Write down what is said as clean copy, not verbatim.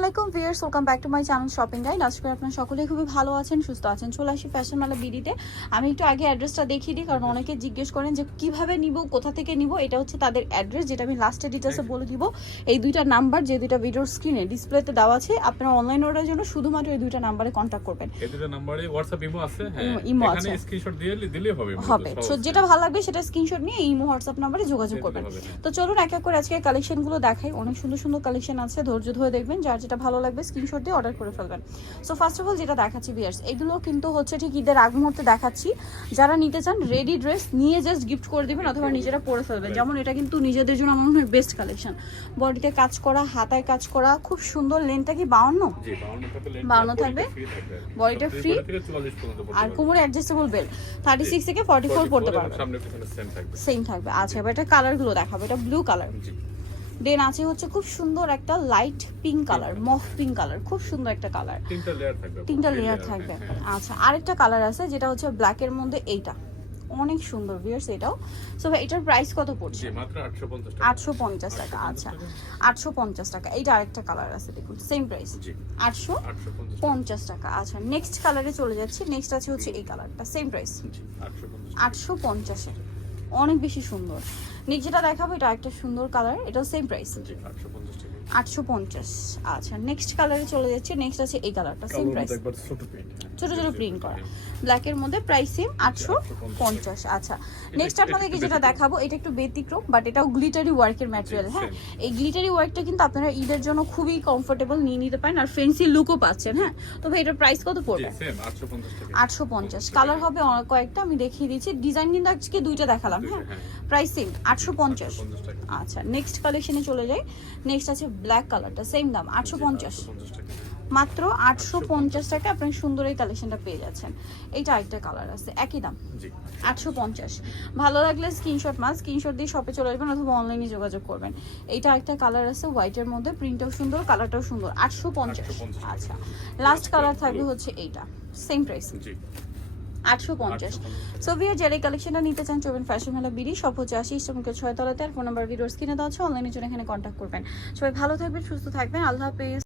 আলাইকুম viewers, welcome back to my channel shopping guide. আজকে আপনারা সকলেই খুবই ভালো আছেন, সুস্থ আছেন। চলে আসি ফ্যাশন মেলা বিডিতে। আমি একটু আগে অ্যাড্রেসটা দেখিয়ে দিই, কারণ অনেকে জিজ্ঞেস করেন যে কিভাবে নিব, কোথা থেকে নিব। এটা হচ্ছে তাদের অ্যাড্রেস, যেটা আমি লাস্টে ডিটেলসে বলে দিব। এই দুইটা নাম্বার, যে দুইটা ভিডিওর স্ক্রিনে ডিসপ্লেতে দেওয়া আছে, আপনারা অনলাইন অর্ডারের জন্য শুধুমাত্র এই দুইটা নাম্বারে কন্ট্যাক্ট করবেন। এই দুটো নম্বরে WhatsApp ইমো আছে, হ্যাঁ ইমো এখানে আছে, স্ক্রিনশট দিলেই হবে। সো যেটা ভালো লাগবে সেটা স্ক্রিনশট নিয়ে ইমো হোয়াটসঅ্যাপ নাম্বারে যোগাযোগ করবেন। তো চলুন এক এক করে আজকে কালেকশনগুলো দেখাই। অনেক সুন্দর সুন্দর কালেকশন আছে, ধৈর্য ধরে দেখবেন। যার যেটা ভালো লাগবে স্ক্রিনশট দিয়ে অর্ডার করে ফেলবেন। সো ফার্স্ট অফ অল যেটা দেখাচ্ছি ভিউয়ার্স, এগুলো কিন্তু হচ্ছে ঠিক ঈদের আগ মুহূর্তে দেখাচ্ছি। যারা নিতে চান রেডি ড্রেস নিয়ে জাস্ট গিফট করে দিবেন অথবা নিজেরা পরে ফেলবেন। যেমন এটা কিন্তু নিজেদের জন্য আমার মনে হয় বেস্ট কালেকশন। বডিতে কাজ করা, হাতায় কাজ করা, খুব সুন্দর। লেন্থটা কি 52? জি 52 থাকবে, বডিটা ফ্রি, আর কোমরে অ্যাডজাস্টেবল বেল। 36 থেকে 44 পড়তে পারবে, সামনে পিছনে সেম থাকবে। সেম থাকবে। আচ্ছা, এবার এটা কালারগুলো দেখাবো। এটা ব্লু কালার, জি দেন আছে হচ্ছে খুব সুন্দর একটা লাইট পিঙ্ক কালার, মফ পিঙ্ক কালার, খুব সুন্দর একটা কালার। তিনটা লেয়ার থাকবে। আচ্ছা, আরেকটা কালার আছে যেটা হচ্ছে ব্ল্যাক এর মধ্যে, এইটা অনেক সুন্দর ভিউয়ার্স। এটাও সো ভাই, এটার প্রাইস কত পড়ছে? জি মাত্র 850 টাকা। 850 টাকা। আচ্ছা 850 টাকা। এইটা আরেকটা কালার আছে, দেখুন সেম প্রাইস, জি 850 টাকা। আচ্ছা, নেক্সট কালারে চলে যাচ্ছি। নেক্সট আছে হচ্ছে এই কালারটা, সেম প্রাইস জি 850 এ, অনেক বেশি সুন্দর। নেক্সট যেটা দেখাবো এটা একটা সুন্দর কালার, এটাও সেম প্রাইস, জি 850 টাকা। 850। আচ্ছা, নেক্সট কালারে চলে যাচ্ছে। নেক্সট আছে এই কালারটা, সেম প্রাইস, একবার ছোট প্রিন্ট, ছোট ছোট প্রিন্ট করা, ব্ল্যাক এর মধ্যে, প্রাইস সেম 850। আচ্ছা, নেক্সট আপনাদেরকে যেটা দেখাবো এটা একটু ব্যতিক্রম, বাট এটাও গ্লিটারি ওয়ার্কের ম্যাটেরিয়াল। হ্যাঁ, এই গ্লিটারি ওয়ার্কটা কিন্তু আপনারা ঈদের জন্য খুবই কমফোর্টেবল নিয়ে নিতে পারেন, আর ফ্যান্সি লুকও পাচ্ছেন। হ্যাঁ, তবে এটার প্রাইস কত পড়বে? সেম 850 টাকা। 850। কালার হবে কয়েকটা, আমি দেখিয়ে দিচ্ছি। ডিজাইন কিন্তু আজকে দুইটা দেখালাম। হ্যাঁ, প্রাইস সেম 850 টাকা। আচ্ছা, নেক্সট কালেকশনে চলে যাই। নেক্সট আছে ব্ল্যাক কালারটা, সেম দাম 850, টাকা। মাত্র 850 টাকা আপনার সুন্দর এই কালেকশনটা পেয়ে যাচ্ছেন। এইটা আরেকটা কালার আছে, একই দাম, জি 850। ভালো লাগলে স্ক্রিনশট দিয়ে শপে চলে আসবেন অথবা অনলাইনে যোগাযোগ করবেন। এইটা একটা কালার আছে হোয়াইটের মধ্যে, প্রিন্টটাও সুন্দর, কালারটাও সুন্দর, 850। আচ্ছা, লাস্ট কালার থাকবে হচ্ছে এইটা, সেম প্রাইস, জি 850। সো ভিউয়ার, যারা এই কালেকশনটা নিতে চান চলবেন ফ্যাশন মেলা বিডি, সব হচ্ছে 80 ইস্টামুখের 6 তলাতে। আর ফোন নাম্বার ভিডিওর স্ক্রিনে দেওয়া আছে, অনলাইনে জন্য এখানে কন্ট্যাক্ট করবেন। সবাই ভালো থাকবেন, সুস্থ থাকবেন, আল্লাহ হাফেজ।